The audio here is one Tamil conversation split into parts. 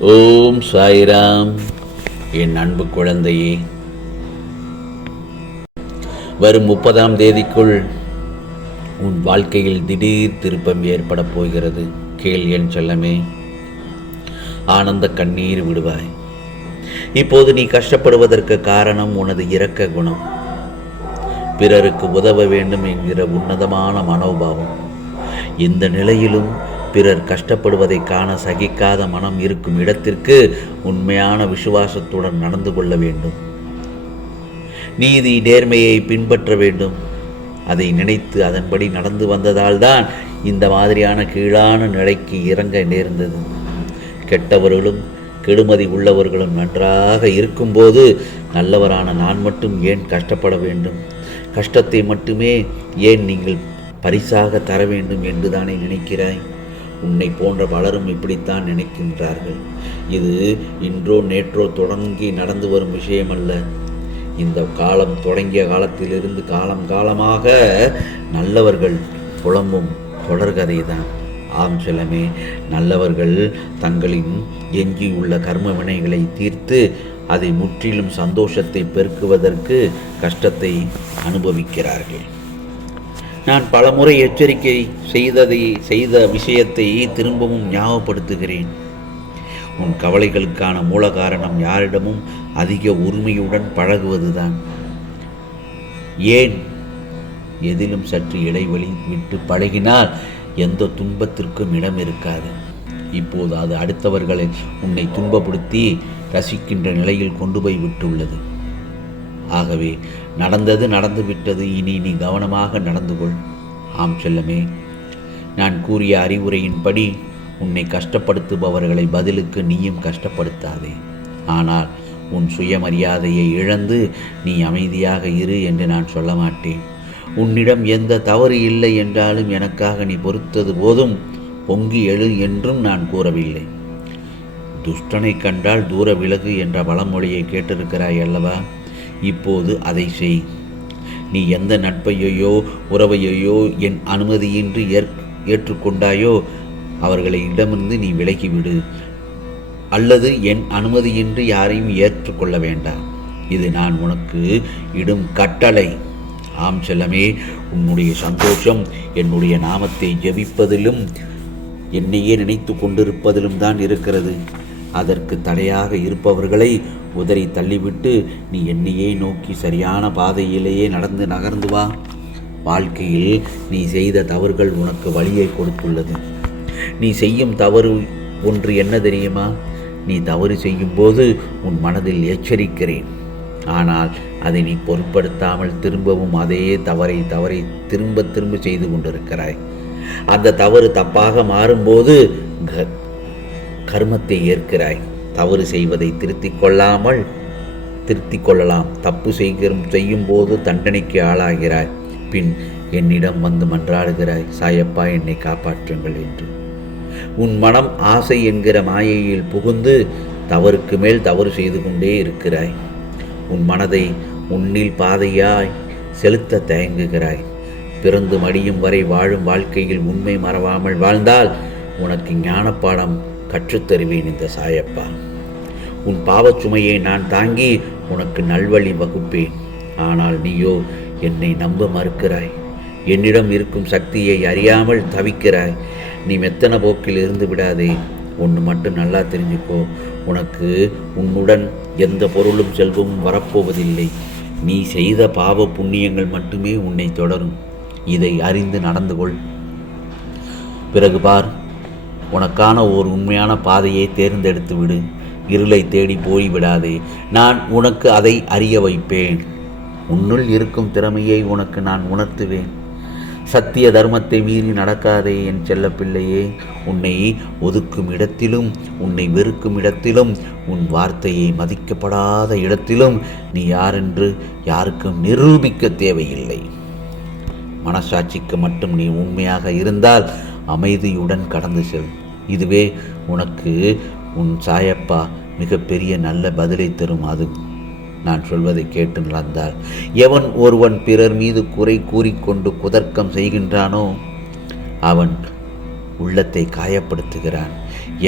ஓம் சாய்ராம். என் அன்பு குழந்தையே வரும் முப்பதாம் தேதிக்குள் உன் வாழ்க்கையில் திடீர் திருப்பம் ஏற்பட போகிறது. கேள் என் செல்லமே ஆனந்த கண்ணீர் விடுவாய். இப்போது நீ கஷ்டப்படுவதற்கு காரணம் உனது இரக்க குணம். பிறருக்கு உதவ வேண்டும் என்கிற உன்னதமான மனோபாவம். இந்த நிலையிலும் பிறர் கஷ்டப்படுவதை காண சகிக்காத மனம் இருக்கும் இடத்திற்கு உண்மையான விசுவாசத்துடன் நடந்து கொள்ள வேண்டும். நீதி நேர்மையை பின்பற்ற வேண்டும். அதை நினைத்து அதன்படி நடந்து வந்ததால்தான் இந்த மாதிரியான கீழான நிலைக்கு இறங்க நேர்ந்தது. கெட்டவர்களும் கெடுமதி உள்ளவர்களும் நன்றாக இருக்கும்போது நல்லவரான நான் மட்டும் ஏன் கஷ்டப்பட வேண்டும்? கஷ்டத்தை மட்டுமே ஏன் நீங்கள் பரிசாக தர வேண்டும் என்று தானே நினைக்கிறாய்? உன்னை போன்ற பலரும் இப்படித்தான் நினைக்கின்றார்கள். இது இன்றோ நேற்றோ தொடங்கி நடந்து வரும் விஷயமல்ல. இந்த காலம் தொடங்கிய காலத்திலிருந்து காலம் காலமாக நல்லவர்கள் புலம்பும் தொடர்கதை தான் ஆம் செல்லமே நல்லவர்கள் தங்களின் எஞ்சியுள்ள கர்ம வினைகளை தீர்த்து அதை முற்றிலும் சந்தோஷத்தை பெருக்குவதற்கு கஷ்டத்தை அனுபவிக்கிறார்கள். நான் பலமுறை எச்சரிக்கை செய்ததை செய்த விஷயத்தை திரும்பவும் ஞாபகப்படுத்துகிறேன். உன் கவலைகளுக்கான மூல காரணம் யாரிடமும் அதிக உரிமையுடன் பழகுவதுதான். ஏன்? எதிலும் சற்று இடைவெளி விட்டு பழகினால் எந்த துன்பத்திற்கும் இடம் இருக்காது. இப்போது அது அடுத்தவர்களை உன்னை துன்பப்படுத்தி ரசிக்கின்ற நிலையில் கொண்டு போய் விட்டுள்ளது. ஆகவே நடந்தது நடந்து விட்டது இனி நீ கவனமாக நடந்து கொள் ஆம் செல்லமே நான் கூறிய அறிவுரையின்படி உன்னை கஷ்டப்படுத்துபவர்களை பதிலுக்கு நீயும் கஷ்டப்படுத்தாதே. ஆனால் உன் சுயமரியாதையை இழந்து நீ அமைதியாக இரு என்று நான் சொல்ல மாட்டேன் உன்னிடம் எந்த தவறு இல்லை என்றாலும் எனக்காக நீ பொறுத்தது போதும் பொங்கி எழு என்றும் நான் கூறவில்லை. துஷ்டனை கண்டால் தூர விலகு என்ற பழமொழியை கேட்டிருக்கிறாய் அல்லவா? இப்போது அதை செய். நீ எந்த நட்பையோ உறவையோ என் அனுமதியின்றி ஏற் ஏற்றுக்கொண்டாயோ அவர்களை இடமிருந்து நீ விலகிவிடு. அல்லது என் அனுமதியின்றி யாரையும் ஏற்றுக்கொள்ள வேண்டாம். இது நான் உனக்கு இடும் கட்டளை. ஆம் செல்லமே உன்னுடைய சந்தோஷம் என்னுடைய நாமத்தை ஜெபிப்பதிலும் என்னையே நினைத்து கொண்டிருப்பதிலும் தான் இருக்கிறது. அதற்கு தடையாக இருப்பவர்களை உதறி தள்ளிவிட்டு நீ என்னையே நோக்கி சரியான பாதையிலேயே நடந்து நகர்ந்து வா. வாழ்க்கையில் நீ செய்த தவறுகள் உனக்கு வழியை கொடுத்துள்ளது. நீ செய்யும் தவறு ஒன்று என்ன தெரியுமா? நீ தவறு செய்யும்போது உன் மனதில் எச்சரிக்கிறேன். ஆனால் அதை நீ பொருட்படுத்தாமல் திரும்பவும் அதே தவறை தவறை திரும்ப திரும்ப செய்து கொண்டிருக்கிறாய். அந்த தவறு தப்பாக மாறும்போது க- கர்மத்தை ஏற்கிறாய். தவறு செய்வதை திருத்திக் கொள்ளாமல் திருத்திக் கொள்ளலாம். தப்பு செய்கிற செய்யும் போது தண்டனைக்கு ஆளாகிறாய். பின் என்னிடம் வந்து மன்றாடுகிறாய். சாயப்பா என்னை காப்பாற்றுங்கள் என்று. உன் மனம் ஆசை என்கிற மாயையில் புகுந்து தவறுக்கு மேல் தவறு செய்து கொண்டே இருக்கிறாய். உன் மனதை உன்னில் பாதையாய் செலுத்த தயங்குகிறாய். பிறந்து மடியும் வரை வாழும் வாழ்க்கையில் உண்மை மறவாமல் வாழ்ந்தால் உனக்கு ஞானப்பாடம் கற்றுத்தருவேன் இந்த சாயப்பா. உன் பாவச் சுமையை நான் தாங்கி உனக்கு நல்வழி வகுப்பேன். ஆனால் நீயோ என்னை நம்ப மறுக்கிறாய். என்னிடம் இருக்கும் சக்தியை அறியாமல் தவிக்கிறாய். நீ மெத்தன போக்கில் இருந்து விடாதே. ஒன்று மட்டும் நல்லா தெரிஞ்சுக்கோ. உனக்கு உன்னுடன் எந்த பொருளும் செல்வமும் வரப்போவதில்லை. நீ செய்த பாவ புண்ணியங்கள் மட்டுமே உன்னை தொடரும். இதை அறிந்து நடந்து கொள். பிறகு பார். உனக்கான ஓர் உண்மையான பாதையை தேர்ந்தெடுத்து விடு. இருளை தேடி போய்விடாதே நான் உனக்கு அதை அறிய வைப்பேன். உன்னுள் இருக்கும் திறமையை உனக்கு நான் உணர்த்துவேன். சத்திய தர்மத்தை மீறி நடக்காதே என் செல்லப்பிள்ளையே. உன்னை ஒதுக்கும் இடத்திலும் உன்னை வெறுக்கும் இடத்திலும் உன் வார்த்தையை மதிக்கப்படாத இடத்திலும் நீ யாரென்று யாருக்கும் நிரூபிக்க தேவையில்லை. மனசாட்சிக்கு மட்டும் நீ உண்மையாக இருந்தால் அமைதியுடன் கடந்து செல். இதுவே உனக்கு உன் சாயப்பா மிகப்பெரிய நல்ல பதிலை தரும் அது. நான் சொல்வதை கேட்டு நடந்தால் எவன் ஒருவன் பிறர் மீது குறை கூறிக்கொண்டு குதர்க்கம் செய்கின்றானோ அவன் உள்ளத்தை காயப்படுத்துகிறான்.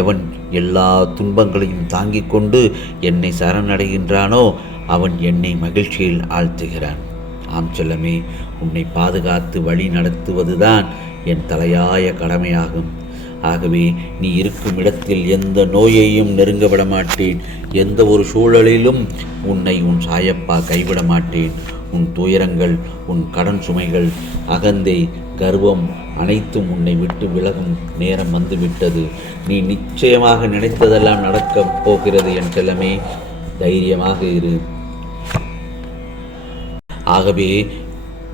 எவன் எல்லா துன்பங்களையும் தாங்கிக் கொண்டு என்னை சரணடைகின்றானோ அவன் என்னை மகிழ்ச்சியில் ஆழ்த்துகிறான். ஆம் செல்லமே உன்னை பாதுகாத்து வழி நடத்துவதுதான் என் தலையாய கடமையாகும். ஆகவே நீ இருக்கும் இடத்தில் எந்த நோயையும் நெருங்க விட மாட்டேன் எந்த ஒரு சூழலிலும் உன்னை உன் சாயப்பா கைவிட மாட்டேன் உன் துயரங்கள் உன் கடன் சுமைகள் அகந்தை கர்வம் அனைத்தும் உன்னை விட்டு விலகும் நேரம் வந்துவிட்டது. நீ நிச்சயமாக நினைத்ததெல்லாம் நடக்கப் போகிறது என் செல்லமே. தைரியமாக இரு. ஆகவே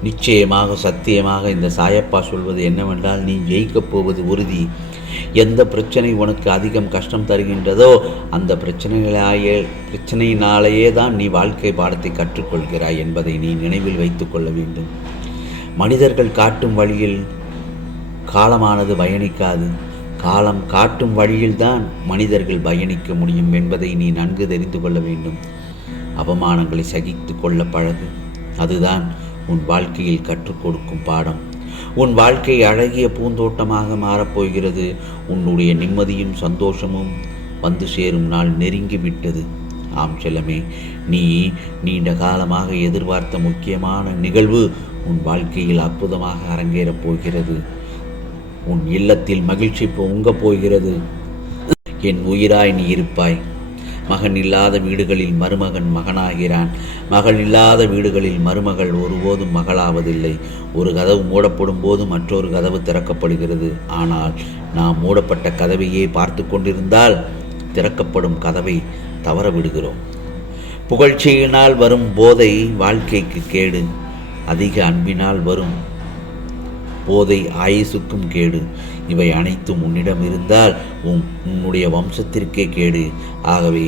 நிச்சயமாக சத்தியமாக இந்த சாயப்பா சொல்வது என்னவென்றால் நீ ஜெயிக்கப் போவது உறுதி. எந்த பிரச்சனை உனக்கு அதிகம் கஷ்டம் தருகின்றதோ அந்த பிரச்சனைகளாயே பிரச்சனையினாலேயே தான் நீ வாழ்க்கை பாடத்தை கற்றுக்கொள்கிறாய் என்பதை நீ நினைவில் வைத்து கொள்ள வேண்டும். மனிதர்கள் காட்டும் வழியில் காலமானது பயணிக்காது. காலம் காட்டும் வழியில்தான் மனிதர்கள் பயணிக்க முடியும் என்பதை நீ நன்கு தெரிந்து கொள்ள வேண்டும். அவமானங்களை சகித்து கொள்ள பழகு. அதுதான் உன் வாழ்க்கையில் கற்றுக் கொடுக்கும் பாடம். உன் வாழ்க்கை அழகிய பூந்தோட்டமாக மாறப்போகிறது. உன்னுடைய நிம்மதியும் சந்தோஷமும் வந்து சேரும் நாள் நெருங்கி விட்டது. ஆம் செல்லமே நீ நீண்ட காலமாக எதிர்பார்த்த முக்கியமான நிகழ்வு உன் வாழ்க்கையில் அற்புதமாக அரங்கேறப் போகிறது. உன் இல்லத்தில் மகிழ்ச்சி பொங்கப் போகிறது. என் உயிராய் நீ இருப்பாய். மகன் இல்லாத வீடுகளில் மருமகன் மகனாகிறான். மகள் இல்லாத வீடுகளில் மருமகள் ஒருபோதும் மகளாவதில்லை. ஒரு கதவு மூடப்படும் போது மற்றொரு கதவு திறக்கப்படுகிறது. ஆனால் நாம் மூடப்பட்ட கதவையே பார்த்து கொண்டிருந்தால் திறக்கப்படும் கதவை தவற விடுகிறோம் புகழ்ச்சியினால் வரும் போதை வாழ்க்கைக்கு கேடு. அதிக அன்பினால் வரும் போதை ஆயுசுக்கும் கேடு. இவை அனைத்தும் உன்னிடம் இருந்தால் உன் உன்னுடைய வம்சத்திற்கே கேடு. ஆகவே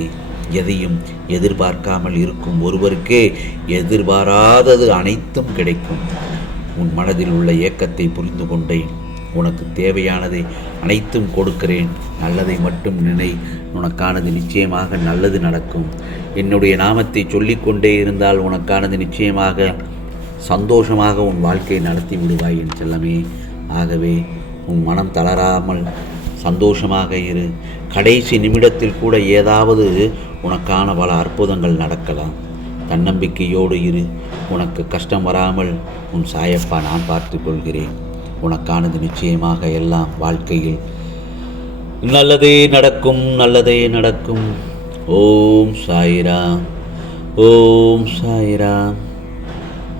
எதையும் எதிர்பார்க்காமல் இருக்கும் ஒருவருக்கே எதிர்பாராதது அனைத்தும் கிடைக்கும். உன் மனதில் உள்ள ஏக்கத்தை புரிந்து கொண்டேன் உனக்கு தேவையானதை அனைத்தும் கொடுக்கிறேன். நல்லதை மட்டும் நினை. உனக்கானது நிச்சயமாக நல்லது நடக்கும். என்னுடைய நாமத்தை சொல்லிக்கொண்டே இருந்தால் உனக்கானது நிச்சயமாக சந்தோஷமாக உன் வாழ்க்கையை நடத்தி விடுவாய் என் செல்லமே. ஆகவே உன் மனம் தளராமல் சந்தோஷமாக இரு. கடைசி நிமிடத்தில் கூட ஏதாவது உனக்கான பல அற்புதங்கள் நடக்கலாம். தன்னம்பிக்கையோடு இரு. உனக்கு கஷ்டம் வராமல் உன் சாயப்பா நான் பார்த்து கொள்கிறேன். உனக்கானது நிச்சயமாக எல்லாம் வாழ்க்கையில் நல்லதே நடக்கும் நல்லதே நடக்கும். ஓம் சாயிரா ஓம் சாயிரா